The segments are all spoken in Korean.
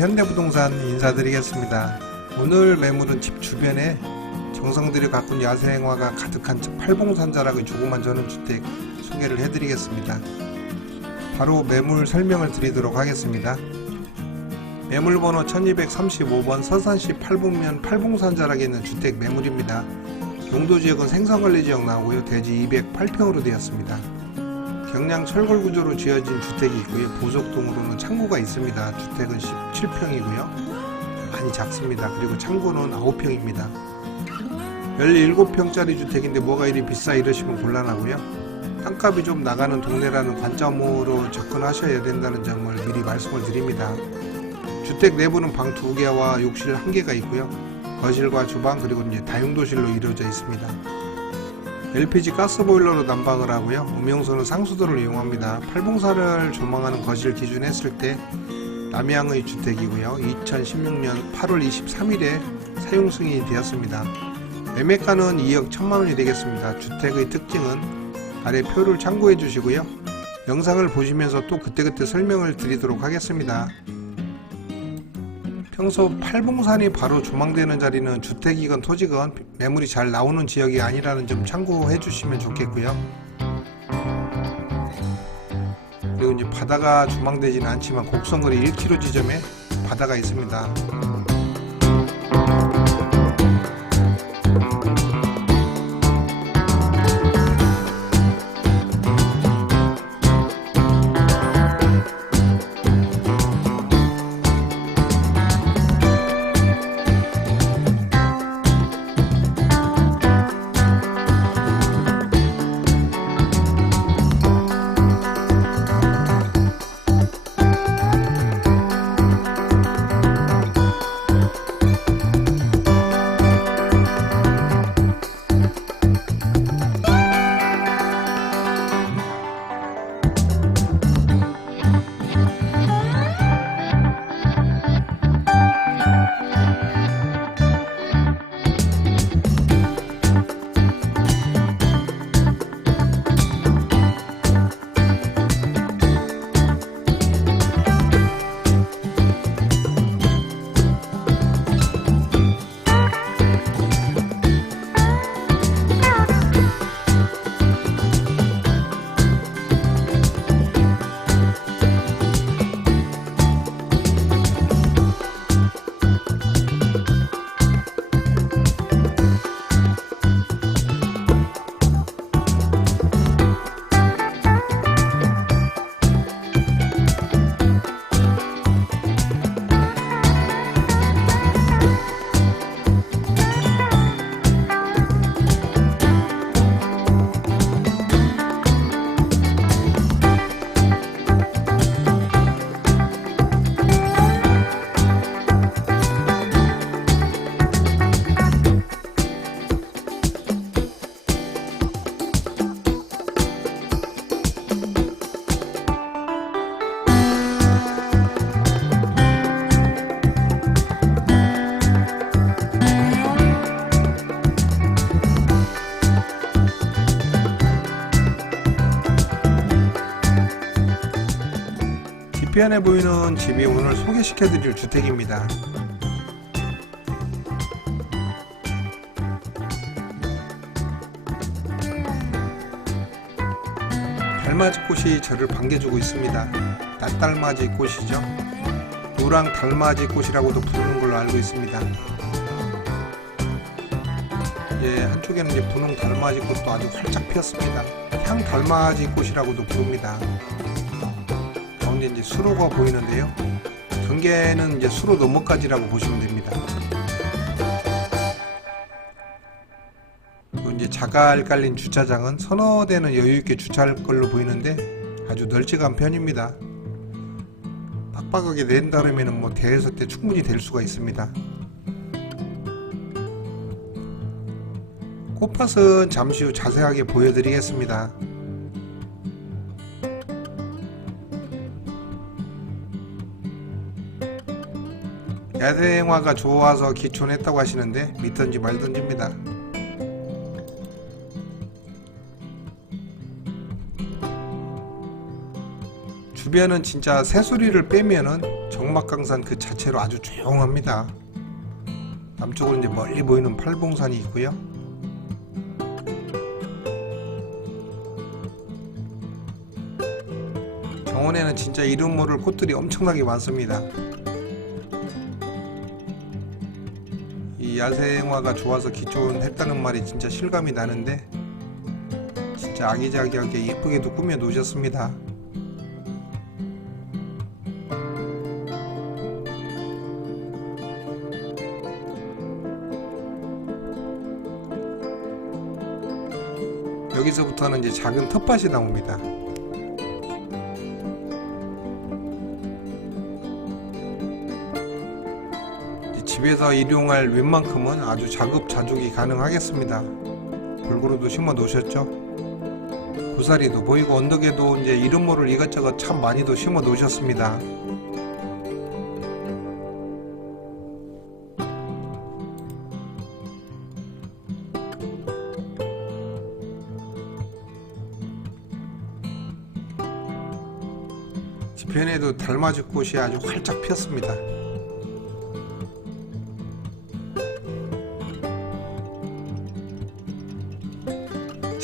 현대부동산 인사드리겠습니다. 오늘 매물은 집 주변에 정성들이 가꾼 야생화가 가득한 팔봉산자락의 조그만 전원주택 소개를 해드리겠습니다. 바로 매물 설명을 드리도록 하겠습니다. 매물번호 1235번 서산시 팔봉면 팔봉산자락에 있는 주택 매물입니다. 용도지역은 생선관리지역 나오고요. 대지 208평으로 되었습니다. 경량 철골 구조로 지어진 주택이 있고요. 보석동으로는 창고가 있습니다. 주택은 17평이고요. 많이 작습니다. 그리고 창고는 9평입니다. 17평짜리 주택인데 뭐가 이리 비싸 이러시면 곤란하고요. 땅값이 좀 나가는 동네라는 관점으로 접근하셔야 된다는 점을 미리 말씀을 드립니다. 주택 내부는 방 2개와 욕실 1개가 있고요. 거실과 주방 그리고 이제 다용도실로 이루어져 있습니다. LPG 가스보일러로 난방을 하고요. 음용소는 상수도를 이용합니다. 팔봉사를 조망하는 거실 기준했을 때 남양의 주택이고요. 2016년 8월 23일에 사용 승인이 되었습니다. 매매가는 2억 1천만 원이 되겠습니다. 주택의 특징은 아래 표를 참고해 주시고요. 영상을 보시면서 또 그때그때 설명을 드리도록 하겠습니다. 평소 팔봉산이 바로 조망되는 자리는 주택이건 토지건 매물이 잘 나오는 지역이 아니라는 점 참고해 주시면 좋겠고요. 그리고 이제 바다가 조망되지는 않지만 곡선거리 1km 지점에 바다가 있습니다. 뒤편에 보이는 집이 오늘 소개시켜 드릴 주택입니다. 달맞이 꽃이 저를 반겨주고 있습니다. 낯달맞이 꽃이죠. 노랑 달맞이 꽃이라고도 부르는 걸로 알고 있습니다. 예, 한쪽에는 이제 분홍 달맞이 꽃도 아주 활짝 피었습니다. 향 달맞이 꽃이라고도 부릅니다. 가운데 이제 수로가 보이는데요. 경계는 이제 수로 너머까지라고 보시면 됩니다. 이제 자갈 깔린 주차장은 서너 대는 여유 있게 주차할 걸로 보이는데 아주 널찍한 편입니다. 빡빡하게 낸다 그러면은 뭐 대여섯 대 충분히 될 수가 있습니다. 꽃밭은 잠시 후 자세하게 보여드리겠습니다. 야생화가 좋아서 기촌했다고 하시는데 믿던지 말던지입니다. 주변은 진짜 새소리를 빼면은 정막강산 그 자체로 아주 조용합니다. 남쪽으로 이제 멀리 보이는 팔봉산이 있고요. 정원에는 진짜 이름 모를 꽃들이 엄청나게 많습니다. 이 야생화가 좋아서 기촌했다는 말이 진짜 실감이 나는데 진짜 아기자기하게 예쁘게도 꾸며 놓으셨습니다. 여기서부터는 이제 작은 텃밭이 나옵니다. 집에서 일용할 웬만큼은 아주 자급자족이 가능하겠습니다. 골고루도 심어 놓으셨죠? 고사리도 보이고 언덕에도 이제 이름 모를 이것저것 참 많이도 심어 놓으셨습니다. 뒤편에도 달맞이 꽃이 아주 활짝 피었습니다.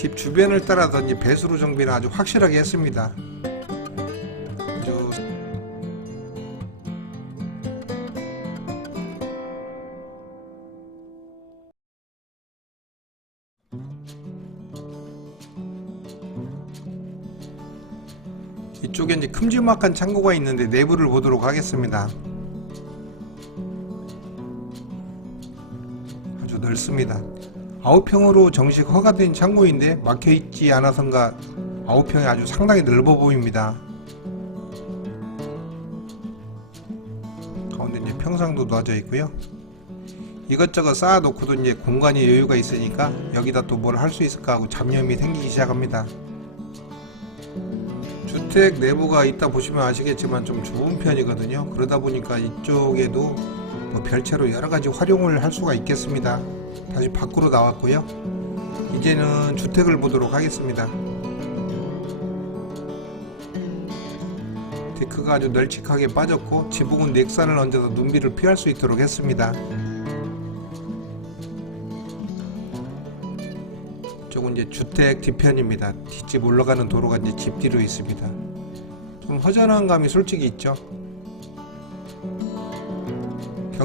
집 주변을 따라서 배수로 정비는 아주 확실하게 했습니다. 이쪽에 이제 큼지막한 창고가 있는데 내부를 보도록 하겠습니다. 아주 넓습니다. 아홉 평으로 정식 허가된 창고인데 막혀 있지 않아서인가 아홉 평이 아주 상당히 넓어 보입니다. 가운데 이제 평상도 놔져 있고요. 이것저것 쌓아놓고도 이제 공간이 여유가 있으니까 여기다 또 뭘 할 수 있을까 하고 잡념이 생기기 시작합니다. 주택 내부가 있다 보시면 아시겠지만 좀 좁은 편이거든요. 그러다 보니까 이쪽에도 뭐 별채로 여러 가지 활용을 할 수가 있겠습니다. 다시 밖으로 나왔고요. 이제는 주택을 보도록 하겠습니다. 데크가 아주 널찍하게 빠졌고 지붕은 넥산을 얹어서 눈비를 피할 수 있도록 했습니다. 이쪽은 이제 주택 뒤편입니다. 뒷집 올라가는 도로가 이제 집 뒤로 있습니다. 좀 허전한 감이 솔직히 있죠.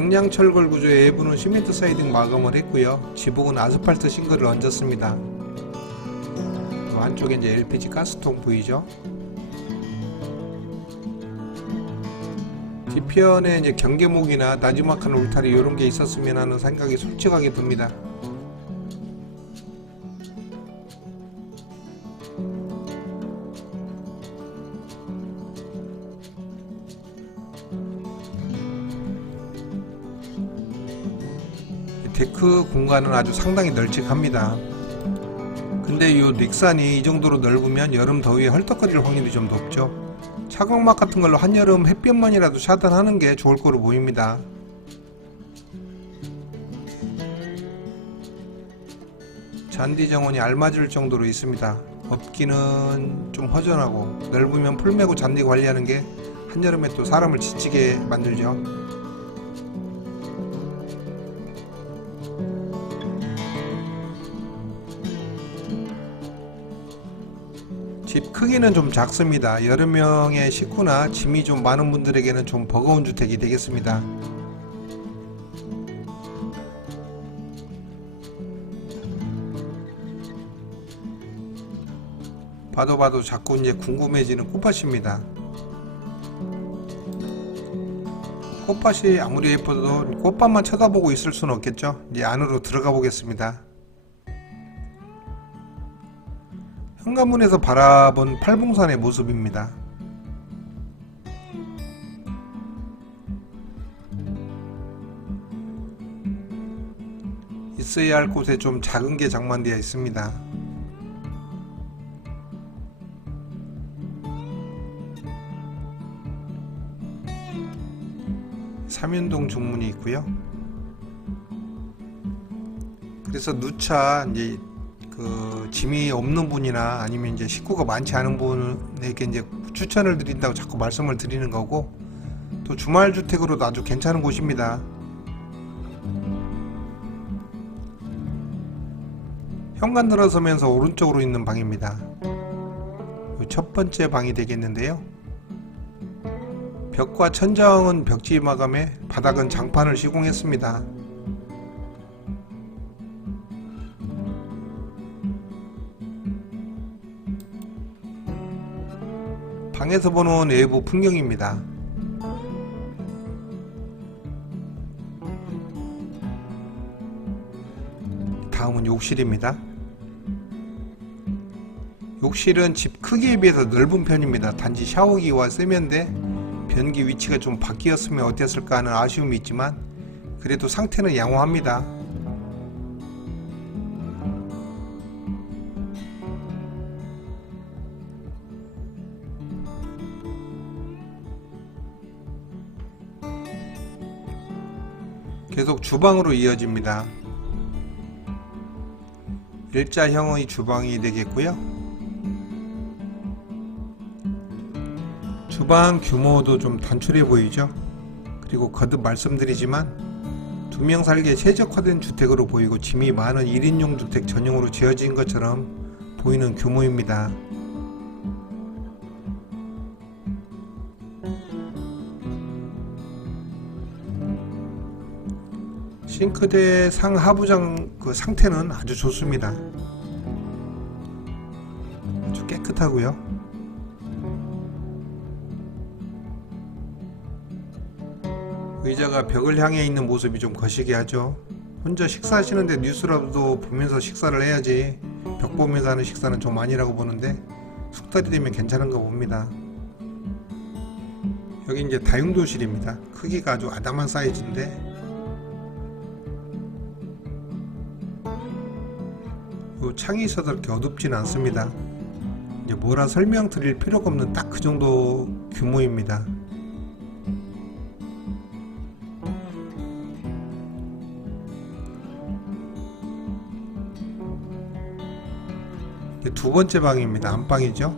경량철골 구조의 외부는 시멘트 사이딩 마감을 했고요. 지붕은 아스팔트 싱글을 얹었습니다. 그 안쪽에 이제 LPG 가스통 보이죠? 뒤편에 이제 경계목이나 나지막한 울타리 이런 게 있었으면 하는 생각이 솔직하게 듭니다. 데크 공간은 아주 상당히 널찍합니다. 근데 이 닉산이 이 정도로 넓으면 여름 더위에 헐떡거릴 확률이 좀 높죠. 차광막 같은 걸로 한여름 햇볕만이라도 차단하는 게 좋을 거로 보입니다. 잔디 정원이 알맞을 정도로 있습니다. 없기는 좀 허전하고 넓으면 풀 메고 잔디 관리하는 게 한여름에 또 사람을 지치게 만들죠. 집 크기는 좀 작습니다. 여러 명의 식구나 짐이 좀 많은 분들에게는 좀 버거운 주택이 되겠습니다. 봐도 봐도 자꾸 이제 궁금해지는 꽃밭입니다. 꽃밭이 아무리 예뻐도 꽃밭만 쳐다보고 있을 수는 없겠죠. 이제 안으로 들어가 보겠습니다. 현관문에서 바라본 팔봉산의 모습입니다. 있어야 할 곳에 좀 작은 게 장만되어 있습니다. 삼연동 중문이 있고요. 그래서 누차 이제 그 짐이 없는 분이나 아니면 이제 식구가 많지 않은 분에게 이제 추천을 드린다고 자꾸 말씀을 드리는 거고 또 주말 주택으로도 아주 괜찮은 곳입니다. 현관 들어서면서 오른쪽으로 있는 방입니다. 요첫 번째 방이 되겠는데요. 벽과 천장은 벽지 마감에 바닥은 장판을 시공했습니다. 방에서 보는 외부 풍경입니다. 다음은 욕실입니다. 욕실은 집 크기에 비해서 넓은 편입니다. 단지 샤워기와 세면대, 변기 위치가 좀 바뀌었으면 어땠을까 하는 아쉬움이 있지만 그래도 상태는 양호합니다. 계속 주방으로 이어집니다. 일자형의 주방이 되겠고요. 주방 규모도 좀 단출해 보이죠? 그리고 거듭 말씀드리지만 두 명 살기에 최적화된 주택으로 보이고 짐이 많은 1인용 주택 전용으로 지어진 것처럼 보이는 규모입니다. 싱크대 상하부장 그 상태는 아주 좋습니다. 아주 깨끗하고요. 의자가 벽을 향해 있는 모습이 좀 거시기 하죠. 혼자 식사하시는데 뉴스라도 보면서 식사를 해야지 벽 보면서 하는 식사는 좀 아니라고 보는데 숙달이 되면 괜찮은가 봅니다. 여기 이제 다용도실입니다. 크기가 아주 아담한 사이즈인데 요 창이 있어서 그렇게 어둡진 않습니다. 이제 뭐라 설명드릴 필요가 없는 딱 그 정도 규모입니다. 두 번째 방입니다. 안방이죠.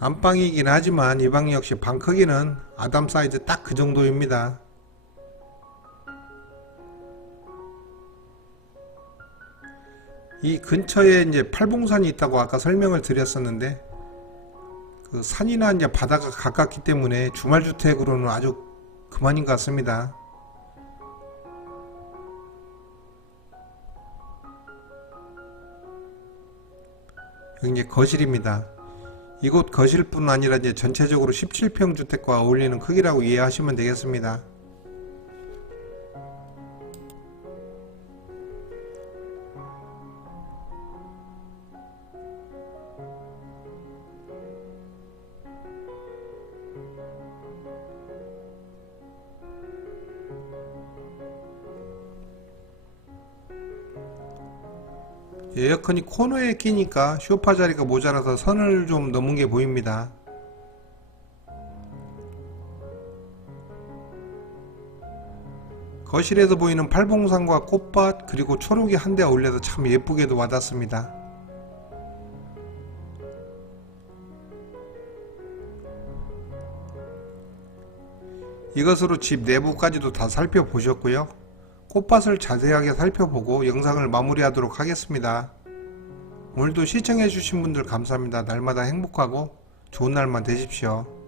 안방이긴 하지만 이 방 역시 방 크기는 아담 사이즈 딱 그 정도입니다. 이 근처에 이제 팔봉산이 있다고 아까 설명을 드렸었는데 그 산이나 이제 바다가 가깝기 때문에 주말 주택으로는 아주 그만인 것 같습니다. 이제 거실입니다. 이곳 거실뿐 아니라 이제 전체적으로 17평 주택과 어울리는 크기라고 이해하시면 되겠습니다. 에어컨이 코너에 끼니까 쇼파 자리가 모자라서 선을 좀 넘은 게 보입니다. 거실에서 보이는 팔봉산과 꽃밭 그리고 초록이 한데 어울려서 참 예쁘게도 와닿습니다. 이것으로 집 내부까지도 다 살펴보셨고요. 꽃밭을 자세하게 살펴보고 영상을 마무리하도록 하겠습니다. 오늘도 시청해주신 분들 감사합니다. 날마다 행복하고 좋은 날만 되십시오.